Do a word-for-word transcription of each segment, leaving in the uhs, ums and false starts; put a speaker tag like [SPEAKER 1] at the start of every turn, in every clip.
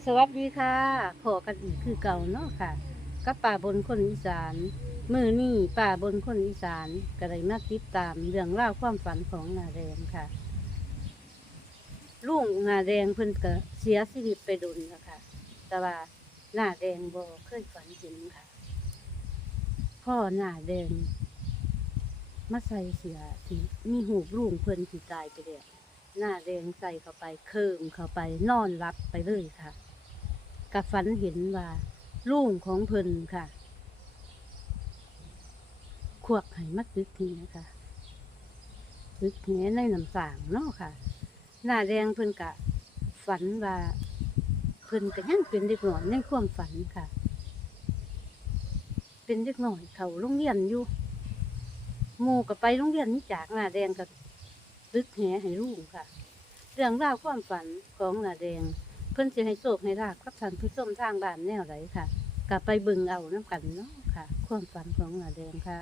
[SPEAKER 1] สวัสดีค่ะขอกันอีกคือเก่าเนาะค่ะกับป่าบนคนอีสานมือนี่ป่าบนคนอีสานก็ได้มาติดตามเรื่องราวความฝันของนาแดงค่ะลุงนาแดงเพิ่นก็เสียชีวิตไปโดนแล้วค่ะ แต่ว่าหน้าแดงบ่เคยฝันเห็นค่ะพ่อหน้าแดงมาใส่เสียที่มีหูบลุงเพิ่นที่ตายไปแล้วหน้าแดงใส่เข้าไปเคิมเข้าไปนอนรับไปเลยค่ะกับฝันเห็นว่าลุงของเพิ่นค่ะขวกให้มัดตึกทีนะคะตึกแหในน้ำสางเนาะค่ะ หน้าแดงเพิ่นกะฝันว่าเพิ่นก็ยังเป็นเด็กหน่อยในความฝันค่ะ เป็นเด็กหน่อยเขาโรงเรียนอยู่หมู่ก็ไปโรงเรียนนี่จากหน้าแดงกับตึกแหให้ลุงค่ะ เรื่องราวความฝันของหน้าแดง เพิ่นสิให้โชคให้ลาภกับท่านผู้ชมทางบ้านแนวไหนค่ะกลับไปเบิ่งเอาน้ำกันเนาะค่ะ ความฝันของหน้าแดงค่ะ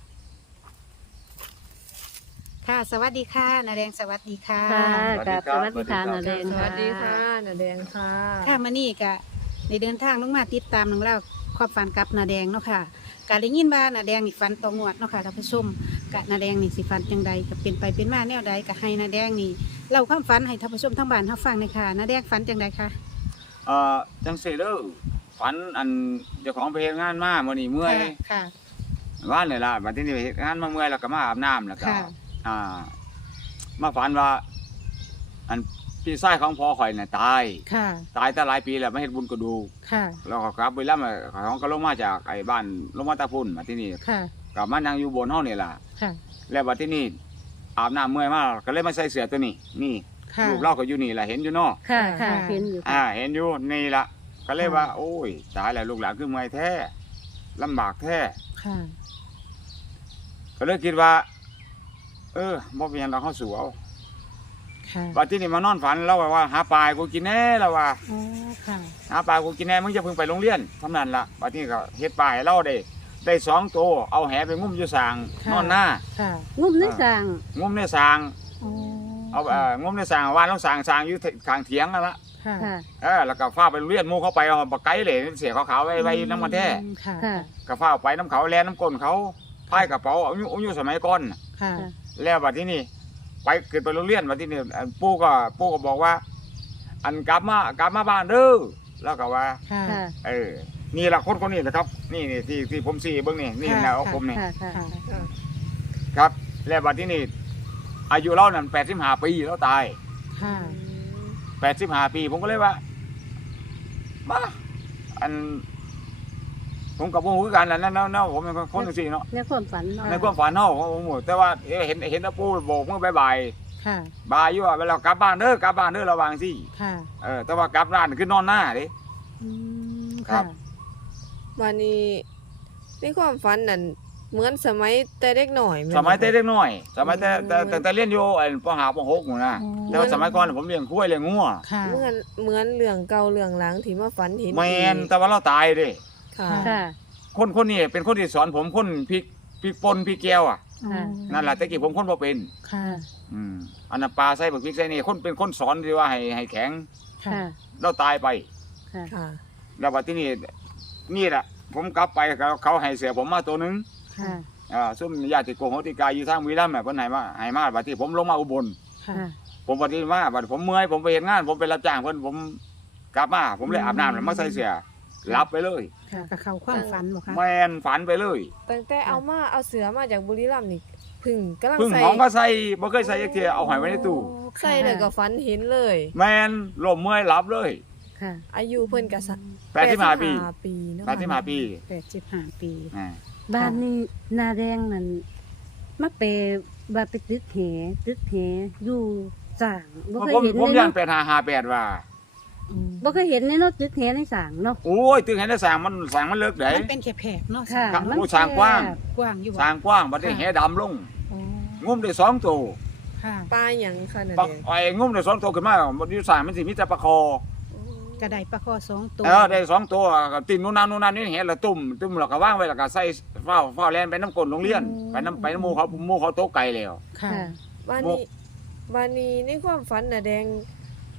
[SPEAKER 2] ค่ะสวัสดีค่ะนาแดงสวัสดีค่ะ
[SPEAKER 1] ค่ะ
[SPEAKER 3] สวัสดี
[SPEAKER 1] กับ
[SPEAKER 3] ครั
[SPEAKER 1] ส
[SPEAKER 3] บ
[SPEAKER 1] วัสดีค่ะ
[SPEAKER 3] สวั
[SPEAKER 1] นา
[SPEAKER 3] สดี
[SPEAKER 1] แด
[SPEAKER 3] ครับ
[SPEAKER 1] ง
[SPEAKER 4] สวัสดีค่ะนาแดงค่ะ
[SPEAKER 2] ค่ะมานี่กะในเดินทางลงมาติดตามน้องเล่าความฝันกับนาแดงเนาะค่ะกะได้ยินว่านาแดงนี่ฝันตองวดเนาะค่ะท่านผู้ชมกะนาแดงนี่สิฝันจังใดก็เป็นไปเป็นมาแนวใดกะให้นาแดงนี่เล่าความฝันให้ท่านผู้ชมทั้งบ้านรับฟังเลยค่ะนาแดงฝันจังใดคะ
[SPEAKER 3] เอ่อจังซี่เด้อฝันอันเจ้าของไปเฮ็ดงานมามื้อนี้เมื่อย
[SPEAKER 2] ค่ะ
[SPEAKER 3] ว่านนี่ล่ะบัดทีนี้ไปเฮ็ดงานมาเมื่อยแล้วก็มาอาบน้ำแล้วก็
[SPEAKER 2] ค่ะ
[SPEAKER 3] อ่ามาฝันว่า อันพี่ชายของพ่อข่อยน่ะตาย
[SPEAKER 2] ค่ะ
[SPEAKER 3] ตายตั้งหลายปีแล้วมาเฮ็ดบุญกระดูก
[SPEAKER 2] ค่ะ
[SPEAKER 3] แล้วก็กลับไปแล้วมาของก็ลงมาจากไอ้บ้านลงมาตาพุ่นมาที่นี่
[SPEAKER 2] ค่ะ
[SPEAKER 3] ก็มานั่งอยู่บนห้องนี่ล่ะ
[SPEAKER 2] ค่ะ
[SPEAKER 3] แล้วบัดทีนี้อาบน้ำเมื่อยมาก็เลยมาใส่เสื้อตัวนี้ นี่
[SPEAKER 2] ค่ะ
[SPEAKER 3] รูปเราก็อยู่นี่ล่ะเห็นอยู่เนาะ
[SPEAKER 1] ค่ะค่ะ
[SPEAKER 2] ค่ะ
[SPEAKER 1] เห็นอยู่
[SPEAKER 3] อ่า
[SPEAKER 1] ค่ะ
[SPEAKER 3] เห็นอยู่นี่ละก็เลยว่า โอ้ยตายแล้วลูกหลานคือเมื่อยแท้ลำบากแท้
[SPEAKER 2] ค่ะ
[SPEAKER 3] ก็เลยคิดว่า เออบ่เป็นหยังเราเข้าสู่เอา
[SPEAKER 2] ค่ะ
[SPEAKER 3] บัดที่นี่มานอนฝันเราว่าหาปลาให้กูกินแน่แล้วว่า
[SPEAKER 2] อ๋อค่ะ
[SPEAKER 3] หาปลาให้กูกินแน่มึงจะเพิ่งไปโรงเรียนเท่านั้นละบัดนี้ก็เฮ็ดปลาให้เราได้ได้สองตัวเอาแหไปงุ้มอยู่สาง
[SPEAKER 2] ค่ะ
[SPEAKER 3] นอนหน้า
[SPEAKER 2] ค่ะ
[SPEAKER 1] งุ่มในสร้าง
[SPEAKER 3] งุ้มในสาง
[SPEAKER 2] อ๋อ
[SPEAKER 3] เอาเอ่องุ้มในสางว่านลงสางสางอยู่ข้างเถียงนั่นละ
[SPEAKER 2] ค่ะ
[SPEAKER 1] ค่ะ
[SPEAKER 3] เออแล้วก็ฟ้าไปโรงเรียนหมู่เขาไปเอาบักไก่เลยเสียขาวๆไว้ไว้น้ำมันแท้
[SPEAKER 2] ค่ะ
[SPEAKER 1] ค่ะ
[SPEAKER 3] ก็ฟ้าไปน้ำเขาแลน้ำก้นเขาพายกระเป๋าเอาอยู่เอาอยู่สมัยก่อนน่ะ
[SPEAKER 2] ค่ะ
[SPEAKER 3] แล้วบัดที่นี่ไปเกิดไปโรงเรียนบัดที่นี่อันปู่ก็ปู่ก็บอกว่า อันกลับมากลับมาบ้านเด้อแล้วก็ว่า
[SPEAKER 2] ค่ะ
[SPEAKER 1] ค่ะ
[SPEAKER 3] เออนี่ละคนคนนี้นะครับ นี่นี่ที่ที่ผมสี่เบิ้งนี่นี่
[SPEAKER 2] ค่ะ
[SPEAKER 3] แนวผมนี่
[SPEAKER 1] ค่ะ ค่ะ
[SPEAKER 2] ค่ะ
[SPEAKER 4] ค่ะ
[SPEAKER 3] ครับ แล้วบัดที่นี่อายุเรานั่นแปดสิบห้าปีแล้วตาย
[SPEAKER 2] ค่ะ
[SPEAKER 3] แปดสิบห้าปี ผมก็เลยว่ามาอัน ผมกับผมคือกันแหละนั่นเนาะผมเป็นคนจังซี่เนาะ
[SPEAKER 1] ในความฝันเนาะ
[SPEAKER 3] ในความฝันเฮาของผมแต่ว่าเห็นเห็นตะปูโบกมือบายบาย
[SPEAKER 2] ค่ะ
[SPEAKER 3] บายอยู่ว่าเวลากลับบ้านเด้อกลับบ้านเด้อระวังสิ
[SPEAKER 2] ค่ะ
[SPEAKER 3] เออแต่ว่ากลับร้านคือนอนหน้าเด้
[SPEAKER 2] อืม
[SPEAKER 3] ครั
[SPEAKER 2] ค่ะ
[SPEAKER 3] บ
[SPEAKER 4] วันนี้ในความฝันนั่นเหมือนสมัยแต่เด็กหน่อยแน
[SPEAKER 3] สมัย
[SPEAKER 4] บ่
[SPEAKER 3] แต่เด็กน้อย สมัยแต่แต่แต่แต่เรียนอยู่ไอ้ปห้าปหกนู่นนะแต่ว่าสมัยก่อนผมเลี้ยงควายเลี้ยงงัว
[SPEAKER 2] ค่ะ
[SPEAKER 4] เหมือนเหมือนเรื่องเก่าเรื่องหลังที่มาฝันเห็น
[SPEAKER 3] แมน
[SPEAKER 4] อีก
[SPEAKER 3] แต่ว่าเราตายเด้
[SPEAKER 4] ค่ะ
[SPEAKER 1] ค่ะ
[SPEAKER 3] คนคนนี้เป็นคนที่สอนผมคนพริกพริกป่นพริกแก้วอ่ะ
[SPEAKER 1] ค่ะ
[SPEAKER 3] นั่นแหละแต่กี้ผมคนบ่เป็น
[SPEAKER 2] ค่ะ
[SPEAKER 3] อืมอันนั้นปลาใส่บักพริกใส่นี่คนเป็นคนสอนที่ว่าให้ให้แข็ง
[SPEAKER 2] ค่ะ
[SPEAKER 1] ค่ะ
[SPEAKER 3] เราตายไป
[SPEAKER 1] ค่ะ
[SPEAKER 4] ค่ะ
[SPEAKER 3] แล้วบัดที่นี่นี่แหละผมกลับไปเขาเขาให้เสือผมมาตัวหนึง
[SPEAKER 1] ค่ะ
[SPEAKER 3] อ่าซุ่มญาติโกโหติกายอยู่ทางวีรัมย์แม่เพิ่นให้มาให้มาบัดที่ผมลงมาอุบล
[SPEAKER 2] ค่ะ
[SPEAKER 1] ค่ะ
[SPEAKER 3] ผมบัดนี้มาบัดผมเมื่อยผมไปเฮ็ดงาน ผมไปรับจ้างเพิ่นผมกลับมาผมเลยอาบน้ำแล้วมาใส่เสื้อหลับไปเลย
[SPEAKER 2] ค่ะกับเขาความฝันบ่คะ
[SPEAKER 3] แม่นฝันไปเลย
[SPEAKER 4] ตั้งแต่เอามาเอาเสือมาจากบุรีรัมย์นี่เพึ่งกำลัง
[SPEAKER 3] เพึ่ง
[SPEAKER 4] ใส่
[SPEAKER 3] หอมก็ใส่บ่เคยใส่จักเที่ยเอาหอยไว้ในตู้
[SPEAKER 4] ใส่เลยก็ฝันเห็นเลย
[SPEAKER 3] แม่นลมเมื่อยหลับเลย
[SPEAKER 1] ค่ะ
[SPEAKER 4] อายุเพิ่นก็สัก
[SPEAKER 3] แปดสิบห้าปี
[SPEAKER 4] ปีเนาะ
[SPEAKER 3] แปดสิบห้าปี
[SPEAKER 2] แปดสิบห้าปี
[SPEAKER 3] อ่า
[SPEAKER 1] บ้านนี้นาแดงนั่นมาเปว่าไปตึกแหตึกแหอยู่สร้างบ่เคย
[SPEAKER 3] ผม
[SPEAKER 1] เห็น
[SPEAKER 3] ผม
[SPEAKER 1] ใน
[SPEAKER 3] ย่าน
[SPEAKER 1] เนาะ
[SPEAKER 3] แปดห้าห้าแปดว่า
[SPEAKER 2] อืม
[SPEAKER 1] บ่เคยเห็นในเนาะตึกแหในสร้างเนาะ
[SPEAKER 3] โอ้ยตึกเห็นได้สร้างมันสร้างมันเลิกได้
[SPEAKER 2] มันเป็นแคบๆเนาะ
[SPEAKER 1] ค่ะ
[SPEAKER 3] ครับ
[SPEAKER 1] มัน
[SPEAKER 3] โอ้สร้างกว้าง
[SPEAKER 1] แคบ
[SPEAKER 2] กว้างอยู่
[SPEAKER 3] สร้างกว้างบัดนี้แหดำลง
[SPEAKER 2] อ๋อง
[SPEAKER 3] ุ้มได้สองตัว
[SPEAKER 2] ค่ะ
[SPEAKER 4] ปลาหยังค่ะนา
[SPEAKER 3] ปัก
[SPEAKER 4] แดง
[SPEAKER 3] ไอ้งุ้มได้สองตัวขึ้นมาบ่อยู่สร้างมันสิมีแต่ปลาคอ
[SPEAKER 2] กระไดปลาคอสองตัว
[SPEAKER 3] เออได้สองตัวก็ติ่มนู่นนั่นนู่นนั่นนี่เห็นแล้วตุ่มตุ่มแล้วก็วางไว้แล้วก็ใส่ฟ้าวฟ้าวแล่นไปน้ำก้นโรงเรียนไปน้ำไปน้ำหมู่เขาหมู่เขาโต๊ะไก่แล้ว
[SPEAKER 2] ค่ะ
[SPEAKER 1] ค่ะ
[SPEAKER 4] วันนี้วันนี้ในความฝันนาแดง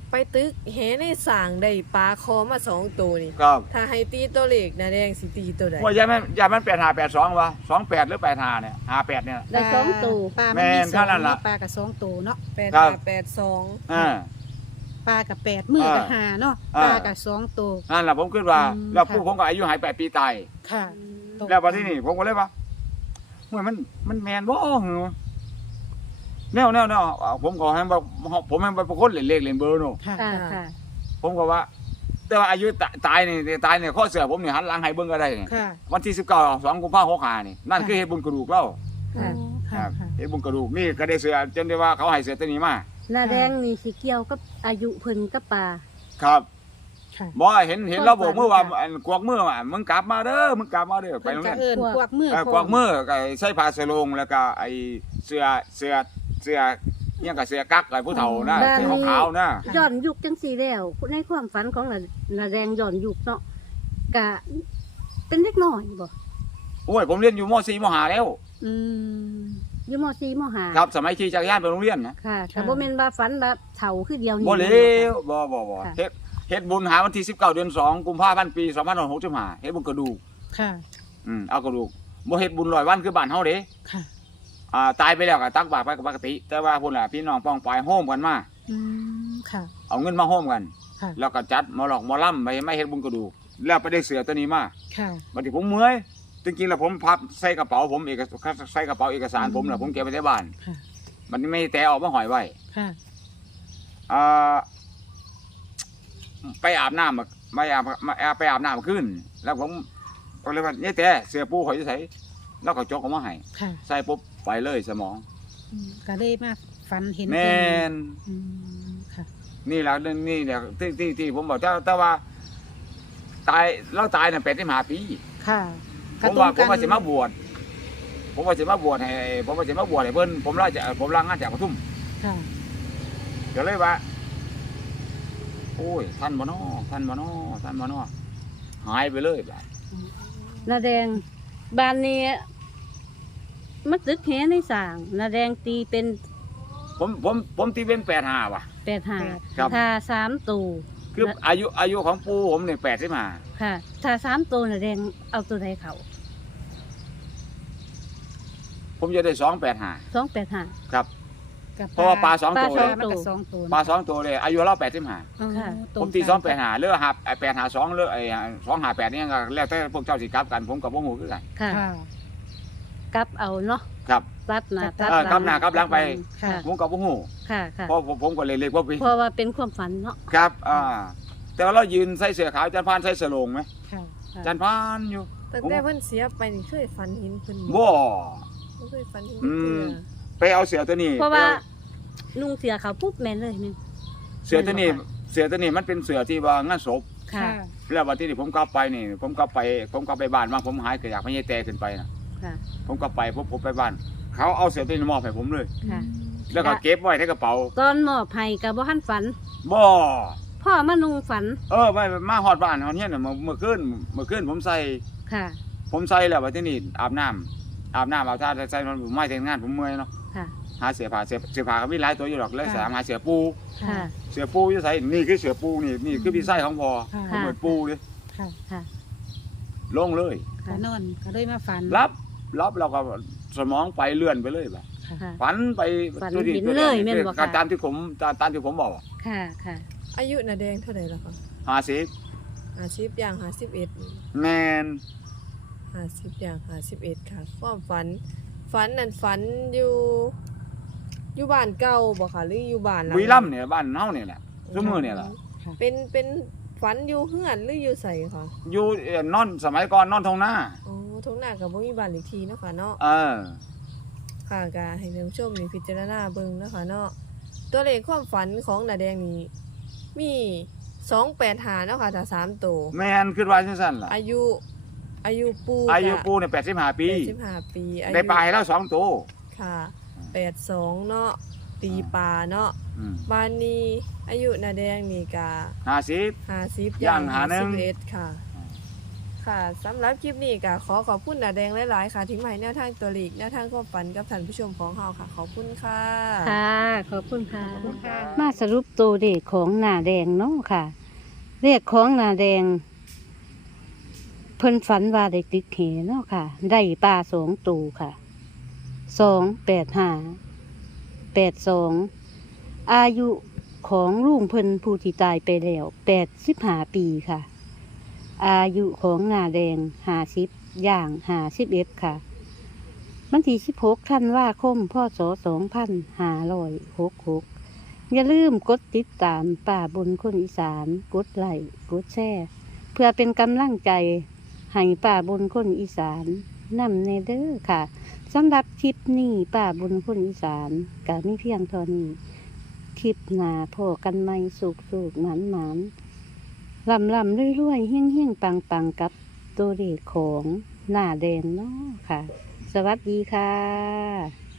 [SPEAKER 4] ไปตึกแหในสร้างได้ปลาคอมาสองตัวนี่
[SPEAKER 3] ครับ
[SPEAKER 4] ถ้าให้ตีตัวเลขนาแดงสิตีตัวใด
[SPEAKER 3] ว่าอย่ามันอย่ามันแปดห้าแปดสองวะสองแปดหรือแปดห้าเนี่ยห้าแปดเนี่ย
[SPEAKER 1] ได้สองตัว
[SPEAKER 2] ปลา
[SPEAKER 3] แม่
[SPEAKER 2] มันมี
[SPEAKER 3] น
[SPEAKER 2] สอ
[SPEAKER 3] เท่าง นั้นล่ะ
[SPEAKER 2] เนาะปลากับสองตัวเนาะ
[SPEAKER 4] แปด
[SPEAKER 3] ครั
[SPEAKER 4] ห้า
[SPEAKER 3] บ
[SPEAKER 4] แปดสอง
[SPEAKER 3] อ่า
[SPEAKER 2] ปลากับแปดมือกับ
[SPEAKER 3] อ่า
[SPEAKER 2] หาเนาะ
[SPEAKER 3] อ่า
[SPEAKER 2] ปลากับสองตัว
[SPEAKER 3] นั่นแหละผมคิดว่า
[SPEAKER 2] อืม
[SPEAKER 3] แล้ว
[SPEAKER 2] ค่ะ
[SPEAKER 3] ผู้ผมก็อายุหายแปดปีตาย
[SPEAKER 2] ค่ะ ตก
[SPEAKER 3] แล้ววันที่นี่ผมก็เลยว่าเมื่อมันมันแมนบ่เหรอแนวแนวแนวอ่าผมก็ให้ว่าผมให้ว่าเป็นคนเล่นเลขเล่นเบอร์เนาะ
[SPEAKER 2] ค่ะ
[SPEAKER 1] ค่ะค่ะ
[SPEAKER 3] ผมก็ว่า แต่ว่าอายุตตายนี่ตายเนี่ยข้อเสือผมนี่หันหลังให้เบิ่งก็ได้นี่
[SPEAKER 2] ค่ะ
[SPEAKER 3] วันที่สิบเก้าสองกุมภาพันธ์หกห้านี่นั่นคือเฮ็ดบุญกระดูกเรา
[SPEAKER 1] ค่ะ
[SPEAKER 2] โอ้
[SPEAKER 3] ค
[SPEAKER 2] ค่ะ
[SPEAKER 3] รับ
[SPEAKER 2] ค่ะ
[SPEAKER 3] เฮ็ดบุญกระดูกนี่ก็ได้เสือจนได้ว่าเขาให้เสือตัวนี้มา
[SPEAKER 1] หน้าแดงนี่สิเกี่ยวกับอายุเพิ่นกับปลา
[SPEAKER 3] ครับ
[SPEAKER 2] ค่ะ
[SPEAKER 3] บ่เห็นเห็นเราโบกมือว่าอันกวักมือว่ามึงกลับมาเด้อมึงกลับมาเด้อไป
[SPEAKER 2] เพิ่น
[SPEAKER 3] โรง
[SPEAKER 2] ก็
[SPEAKER 3] เรียน
[SPEAKER 2] เอิ้นพวกมือ
[SPEAKER 3] เออกวักมือก็ใส่ผ้าสลงแล้วก็ไอ้เสื้อเสื้อเสื้อเนี่ยก็เสื้อกั๊กไอ้ผู้เฒ่านะเสื้อขาวๆนะ
[SPEAKER 1] ย้อนยุคจังสี่แล้วในความฝันของหน้าหน้าแดงย้อนยุคเนาะกะเป็นเล็กน้อยบ่
[SPEAKER 3] โอ้ยผมเรียนอยู่ม .สี่ ม .ห้า แล้ว
[SPEAKER 2] อืม
[SPEAKER 1] อยู่ม .สี่ ม .ห้า
[SPEAKER 3] ครับสมัยขี่จักรยานไปโรงเรียนนะ
[SPEAKER 1] ค่ะแต่บ่แม่นว่าฝันว่าเฒ่าคือเดียวนี้
[SPEAKER 3] บ่เลวบ่บ่บ่
[SPEAKER 1] ค่ะ
[SPEAKER 3] เฮ็ดเฮ็ดบุญหาวันที่สิบเก้าเดือนสองกุมภาพันธ์ปีสองพันห้าร้อยหกสิบห้าเฮ็ดบุญกระดูก
[SPEAKER 2] ค่ะ
[SPEAKER 3] อืมเอากระดูกบ่เฮ็ดบุญร้อยวันคือบ้านเฮาเด้
[SPEAKER 2] ค่ะ
[SPEAKER 3] อ่าตายไปแล้วก็ตักบาตรไปก็ปกติ แต่ว่าพุ่นล่ะพี่น้องป้องปายโฮมกันมา
[SPEAKER 2] อืม ค่ะ
[SPEAKER 3] เอาเงินมาโฮมกัน
[SPEAKER 2] ค่ะ
[SPEAKER 3] แล้วก็จัดหมอหลอกหมอล่ำไปไม่เฮ็ดบุญกระดูกแล้วไปได้เสือตัวนี้มา
[SPEAKER 2] ค่ะ
[SPEAKER 3] บัดนี้ผมเมื่อยจริงๆแล้วผมพับใส่กระเป๋าผมเอกใส่กระเป๋าเอกสารผมแล้วผมเก็บไว้ที่บ้าน
[SPEAKER 2] ค่ะ
[SPEAKER 3] มันไม่แต่ออกมาหอยไว้
[SPEAKER 2] ค่ะ
[SPEAKER 3] อ่าไปอาบน้ำมาไม่อาบมาอาบไปอาบน้ำขึ้น แล้วผมก็เลยว่าเนี่ยแต่เสือปูข่อยจะใส่แล้วก็จกออกมาให้
[SPEAKER 2] ค่ะ
[SPEAKER 3] ใส่ปุ๊บไปเลยสมอง
[SPEAKER 2] อืมก็เลยมาฝันเห็น
[SPEAKER 3] แม่น
[SPEAKER 2] อืมค่ะ
[SPEAKER 3] นี่แหละนี่แหละที่ที่ที่ผมบอกแต่แต่ว่า ตายเราตายน่ะเป็ดที่หาปี
[SPEAKER 2] ค่ะ
[SPEAKER 3] ผมว่าผมว่าจะมาบวชผมว่าจะมาบวชให้ผมว่าจะมาบวชให้เพิ่นผมลาจะผมลางานจากปทุม
[SPEAKER 2] ค่ะ
[SPEAKER 3] ก็เลยว่า โอ้ยท่านบ่นอท่านบ่นอท่านบ่นอหายไปเลยแบบ
[SPEAKER 1] หน้าแดงบ้านนี้มันตึกแหในสร้างหน้าแดงตีเป็น
[SPEAKER 3] ผมผมผมตีเป็นแปดห้าว่ะ
[SPEAKER 1] แปดห้า
[SPEAKER 3] ครับ
[SPEAKER 1] ถ้าสามตัว
[SPEAKER 3] คืออายุอายุของปู่ผมเนี่ยแปดสิบห้า
[SPEAKER 1] ค่ะ ถ้าสามตัวหน้าแดงเอาตัวใดเขา
[SPEAKER 3] ผมจะได้สองแปดห้า
[SPEAKER 1] สองแปดห้า
[SPEAKER 3] ครับ
[SPEAKER 2] กับ
[SPEAKER 3] เพราะว่าปลาสองตัว
[SPEAKER 1] ปลา
[SPEAKER 3] เลย
[SPEAKER 2] มันก็สองตัว
[SPEAKER 3] ปลาสองตัวเลยอายุเราแปดสิบห้า
[SPEAKER 2] อ๋อ
[SPEAKER 1] ค่ะ
[SPEAKER 2] ตร
[SPEAKER 3] ผม
[SPEAKER 2] ง
[SPEAKER 3] ตี
[SPEAKER 2] กัน
[SPEAKER 3] สองแปดห้าเลือกหาแปดห้าสองเลือกไอ้สองห้าแปดนี่ก็แล้วแต่พวกเจ้าสิกลับกัน ผมกับพวกหูคือกัน
[SPEAKER 1] ค่ะ
[SPEAKER 2] ค่ะ
[SPEAKER 1] กลับเอาเนาะ
[SPEAKER 3] ครับ
[SPEAKER 1] กลับหน้า
[SPEAKER 2] เออ
[SPEAKER 3] กลับหน้ากลับหลังไป
[SPEAKER 2] ค่ะ
[SPEAKER 3] ผมกับพวกหู
[SPEAKER 1] ค่ะค่ะ
[SPEAKER 3] เพราะผมผมก็เลยเรียกว่าปี
[SPEAKER 1] เพราะว่าเป็นความฝันเนาะ
[SPEAKER 3] ครับอ่าแต่ว่าเรายืนใส่เสื้อขาวจันพานใส่เสื้อโลงไหม
[SPEAKER 2] ค่ะ
[SPEAKER 1] ค่ะ
[SPEAKER 3] จันพานอยู่
[SPEAKER 4] ตั้งแต่เพิ่นเสียไปนี่เคยฝันเห็นเพิ่น
[SPEAKER 3] บ่
[SPEAKER 4] บ่เคยฝันเห็น
[SPEAKER 3] อื
[SPEAKER 4] เทื่
[SPEAKER 3] ม
[SPEAKER 4] อ
[SPEAKER 3] ไปเอาเสือตัวนี้
[SPEAKER 1] เพราะว่า
[SPEAKER 3] ไปอ
[SPEAKER 1] นุ่งเสือเขาวปุ๊บแม่นเลยนึง
[SPEAKER 3] เสือตัวนี้เสือตัวนี้มันเป็นเสือที่ว่างานศพ
[SPEAKER 1] ค่ะ
[SPEAKER 3] แล้ววันที่นี่ผมกลับไปนี่ ผมกลับไป ผมกลับไปบ้านมาผมหายเกิดอยากไม่ใช่แต่ขึ้นไปนะ
[SPEAKER 1] ค่ะ
[SPEAKER 3] ผมกลับไปผมผมไปบ้าน เขาเอาเสือตัวนี้มอบให้ผมเลย
[SPEAKER 1] ค่ะ
[SPEAKER 3] แล้วก็เก็บไว้ในกระเป๋า
[SPEAKER 1] ตอนมอบให้กับบ่ทันฝัน
[SPEAKER 3] บ่
[SPEAKER 1] พ่อมานุ่งฝัน
[SPEAKER 3] เออไม่มาฮอดบ้านเฮาเนี่ยน่ะเมื่อเมื่อคืนเมื่อคืนผมใส่
[SPEAKER 1] ค่ะ
[SPEAKER 3] ผมใส่แล้ววันที่นี่อาบน้ำอาบน้ำอาบท่าใส่มันผมไม่แต่งงานผมเมื่อยเนาะ
[SPEAKER 1] ค่ะ
[SPEAKER 3] หาเสือผ้าเสือเสือผ้าก็มีหลายตัวอยู่หรอกเลยสามหาเสือปู
[SPEAKER 1] ค่ะ
[SPEAKER 3] เสือปูอยู่ใส่นี่คือเสือปูนี่นี่คือพี่ไส้ของพ่อ
[SPEAKER 2] ค่ะ
[SPEAKER 3] ผมเหมือนปูเลย
[SPEAKER 2] ค่ะ
[SPEAKER 1] ค่ะ
[SPEAKER 3] ลงเลย
[SPEAKER 2] ก็นอนก็เลยมาฝัน
[SPEAKER 3] รับรับเราก็สมองไปเลื่อนไปเลยแบบ
[SPEAKER 2] ค่ะ
[SPEAKER 1] ค่ะ
[SPEAKER 3] ฝันไป
[SPEAKER 1] ฝัน
[SPEAKER 3] ตัว
[SPEAKER 1] เห็นเลยแม่นบ่คะ
[SPEAKER 3] ตามที่ผมตามตามที่ผมบอก
[SPEAKER 1] ค่ะ ค่ะ
[SPEAKER 4] อายุน่ะแดงเท่าไหร่ล่ะคะ
[SPEAKER 3] หาสิบ
[SPEAKER 4] ห้าสิบอย่างห้าสิบเอ็ด
[SPEAKER 3] แมน
[SPEAKER 4] ห้าสิบอย่างห้าสิบเอ็ดค่ะความฝัน ฝันนั่นฝันอยู่อยู่บ้านเก่าบ่ค่ะหรืออยู่บ้านหลัง
[SPEAKER 3] บุรีรัมย์เนี่ยบ้านเฮาเนี่ยแหละชั่วมือเนี่ยแหละ
[SPEAKER 4] เป็นเป็นฝันอยู่เฮือนหรืออยู่ไสค่ะ
[SPEAKER 3] อยู่เอ่อนอนสมัยก่อนนอนทงหน้า
[SPEAKER 4] อ๋อทงหน้าก็บ่มีบ้านเลขที่เนาะค่ะเนาะ
[SPEAKER 3] เออ
[SPEAKER 4] ค่ะก็ให้ท่านผู้ชมนี่พิจารณาเบิ่งเนาะค่ะเนาะตัวเลขความฝันของน้าแดงนี่มีสองแปดห้าเนาะค่ะถ้าสามตัว
[SPEAKER 3] แมนคือว่าจังซั่นล่ะ
[SPEAKER 4] อายุอายุปู
[SPEAKER 3] อายุปูเนี่ยแปดสิบห้าปี
[SPEAKER 4] แปดสิบห้าปีอายุ
[SPEAKER 3] ได้ปลายแล้วสองตัว
[SPEAKER 4] ค่ะแปดสองเนาะตีปลาเนาะ
[SPEAKER 3] อืม
[SPEAKER 4] บ้านนี้อายุนาแดงนี่กะ
[SPEAKER 3] ห้าสิบ
[SPEAKER 4] ห้าสิบ
[SPEAKER 3] ย่างหาหนึ่ง
[SPEAKER 4] สิบเอ็ดค่ะค่ะสำหรับคลิปนี้ก็ขอขอบคุณนาแดงหลายๆค่ะที่มาให้แนวทางตัวเลขแนวทางความฝันกับท่านผู้ชมของเราค่ะ ขอบคุณค่ะ
[SPEAKER 1] ค่ะ ขอบคุณค่ะ
[SPEAKER 2] ขอบคุณค่ะ
[SPEAKER 1] มาสรุปตัวเลขของหน้าแดงเนาะค่ะเลขของหน้าแดง เพิ่นฝันว่าได้ติดเหเนาะค่ะ ได้ปลาสองตัวค่ะสองแปดห้าแปดสองอายุของลุงเพิ่นผู้ที่ตายไปแล้วแปดสิบห้าปีค่ะ อายุของหน้าแดงห้าสิบย่างห้าสิบเอ็ดค่ะวันที่สิบหกธันวาคมพศสองพันห้าร้อยหกหกอย่าลืมกดติดตามป่าบนคนอีสานกดไลค์กดแชร์เพื่อเป็นกำลังใจให้ป่าบนคนอีสานนำในเด้อค่ะสำหรับคลิปนี้ป่าบนคนอีสานก็มีเพียงเท่านี้คลิปหน้าพอกันใหม่สุกสุกหมานหมานลำลำรวยรวยเฮี้ยงเฮี้ยงปังปังกับตัวเลขของหน้าแดงเนาะค่ะ สวัสดีค่ะ